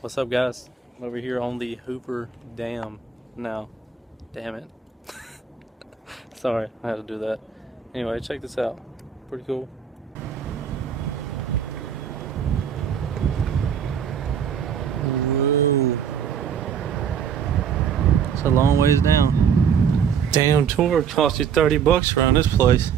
What's up, guys? I'm over here on the Hoover Dam now. Damn it. Sorry, I had to do that. Anyway, check this out. Pretty cool. Whoa. It's a long ways down. Damn tour cost you $30 around this place.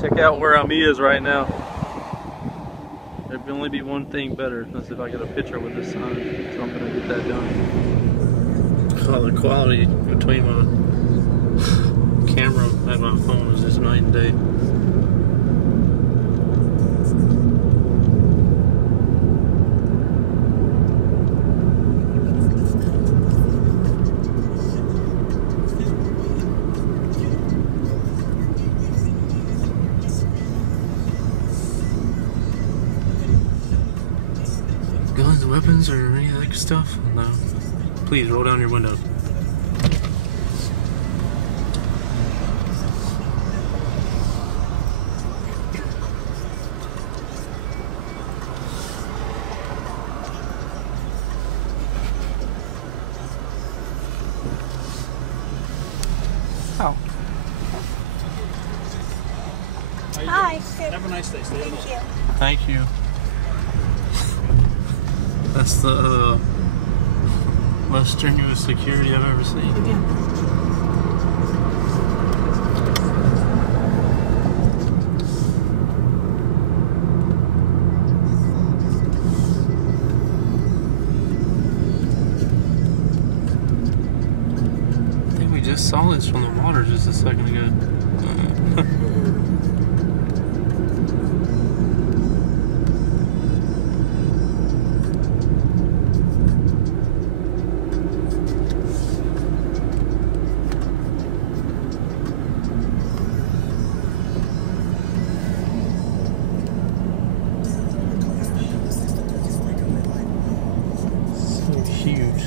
Check out where I'm right now. There can only be one thing better. Let's see if I get a picture with this sign. So I'm gonna get that done. Oh, the quality between my camera and my phone is just night and day. Guns, weapons, or any of that stuff? No. Please roll down your window. Oh. Hi. Have a nice day. Stay Thank you. Thank you. That's the most strenuous security I've ever seen. I think we just saw this from the water just a second ago. Huge.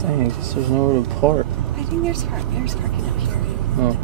Dang, I guess there's nowhere to park. I think there's parking up here. Oh.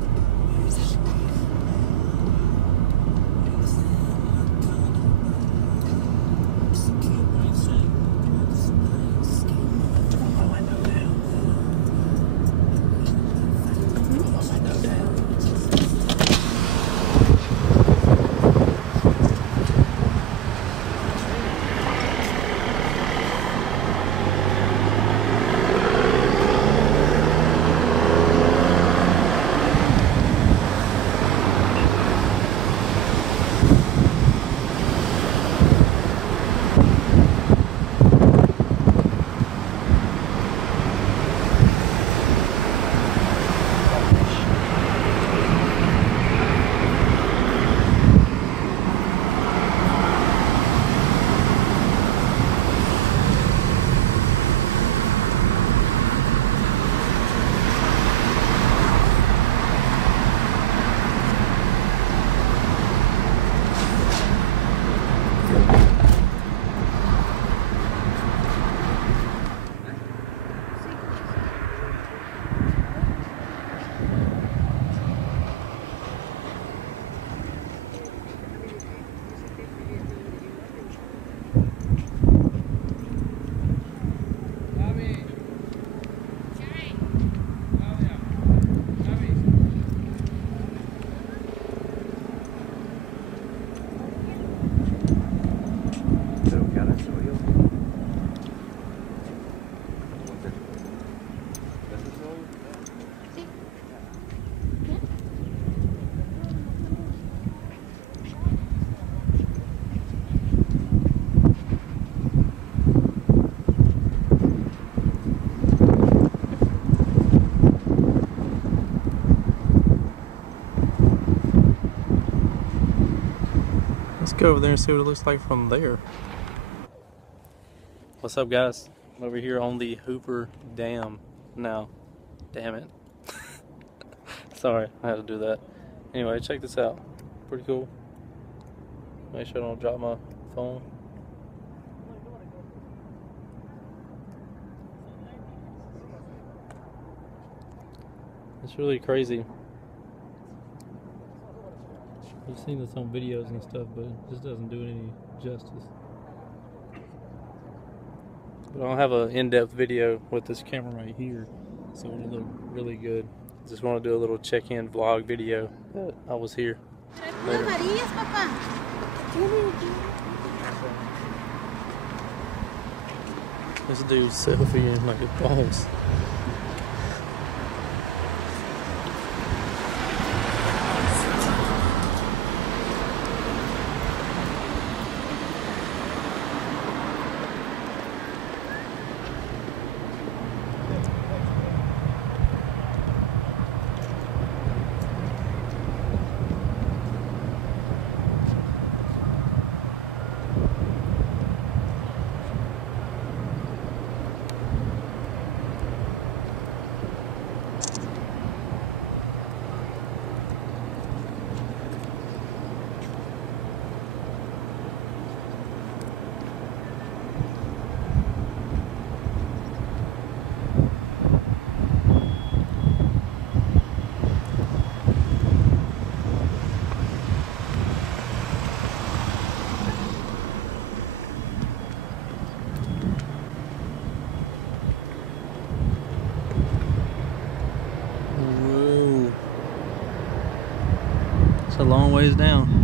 go over there and see what it looks like from there. What's up, guys? I'm over here on the Hoover Dam now. Damn it. Sorry, I had to do that. Anyway, check this out. Pretty cool. Make sure I don't drop my phone. It's really crazy. I've seen this on videos and stuff, but it just doesn't do it any justice. But I don't have an in-depth video with this camera right here, so it'll look really good. Just want to do a little check-in vlog video that I was here. Later. This dude's selfie like a boss. It's a long ways down.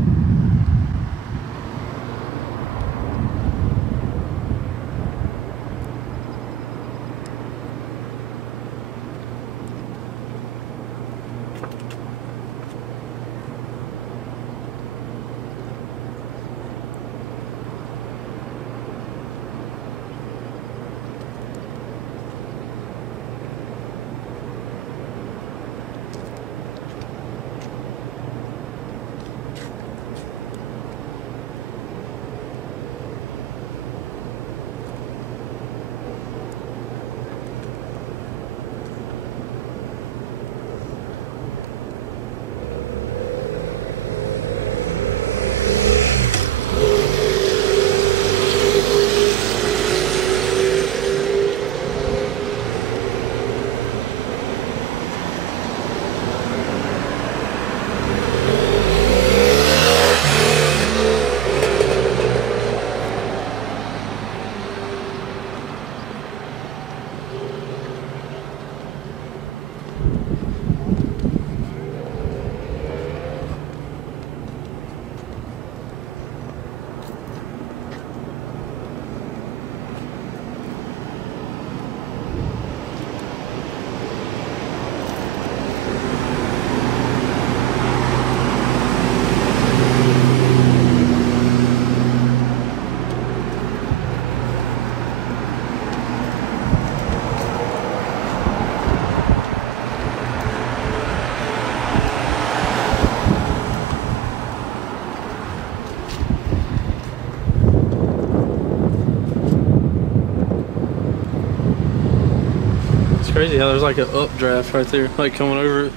Crazy how there's like an updraft right there, like coming over it.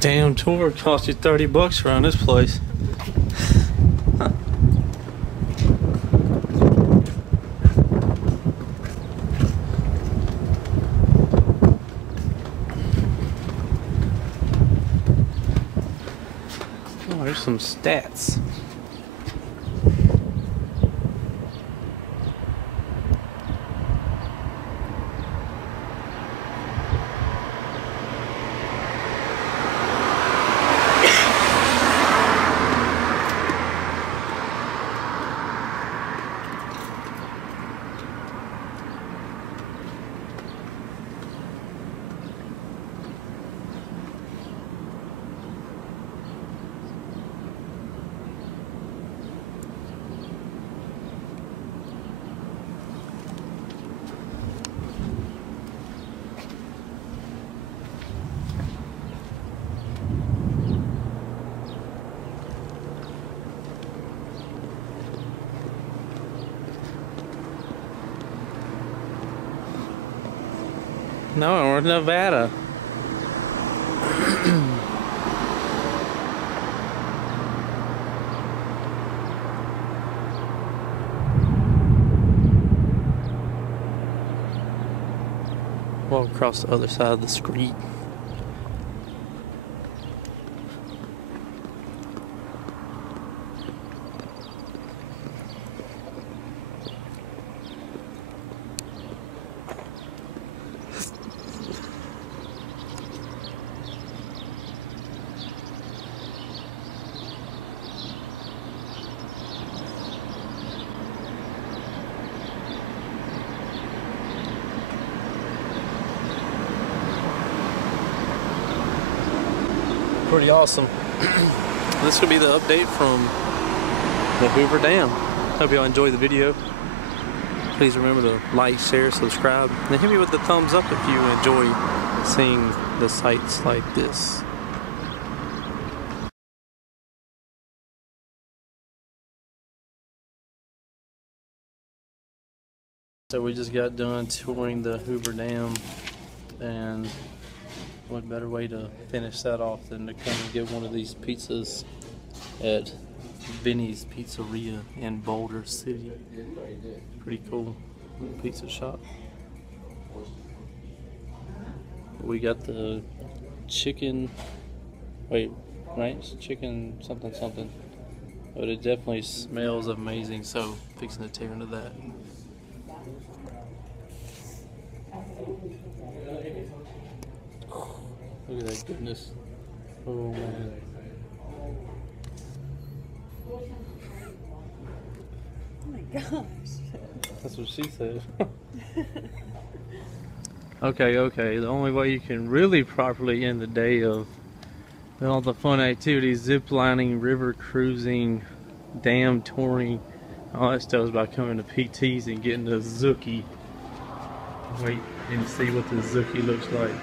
Damn tour cost you $30 around this place. some stats. No, we're in Nevada. Walk across the other side of the street. Pretty awesome. This will be the update from the Hoover Dam. Hope y'all enjoyed the video. Please remember to like, share, subscribe, and hit me with the thumbs up if you enjoy seeing the sights like this. So we just got done touring the Hoover Dam, and what better way to finish that off than to come and get one of these pizzas at Vinny's Pizzeria in Boulder City. Pretty cool pizza shop. We got the chicken, right? It's chicken something something. But it definitely smells amazing, so fixing to tear into that. Look at that goodness. Oh man. Oh my gosh. That's what she said. Okay. The only way you can really properly end the day of all the fun activities, zip lining, river cruising, dam touring, all that stuff is by coming to PT's and getting the Zookie. Wait and see what the Zookie looks like.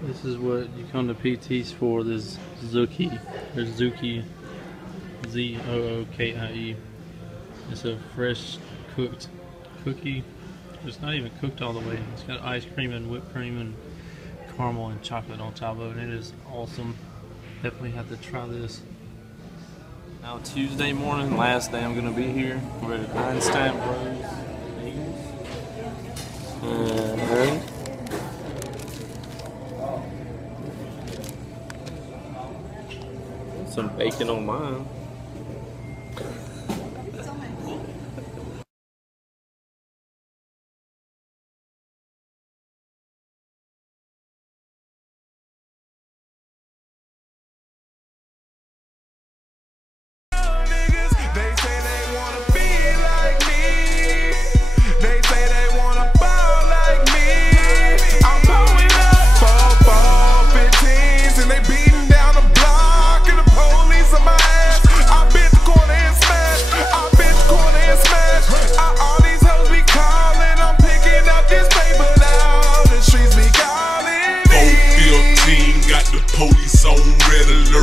This is what you come to PT's for, this Zookie. There's Zookie, Z-O-O-K-I-E. It's a fresh cooked cookie. It's not even cooked all the way. It's got ice cream and whipped cream and caramel and chocolate on top of it. It is awesome. Definitely have to try this. Now Tuesday morning, last day I'm gonna be here. We're at Einstein Bros. Some bacon on mine.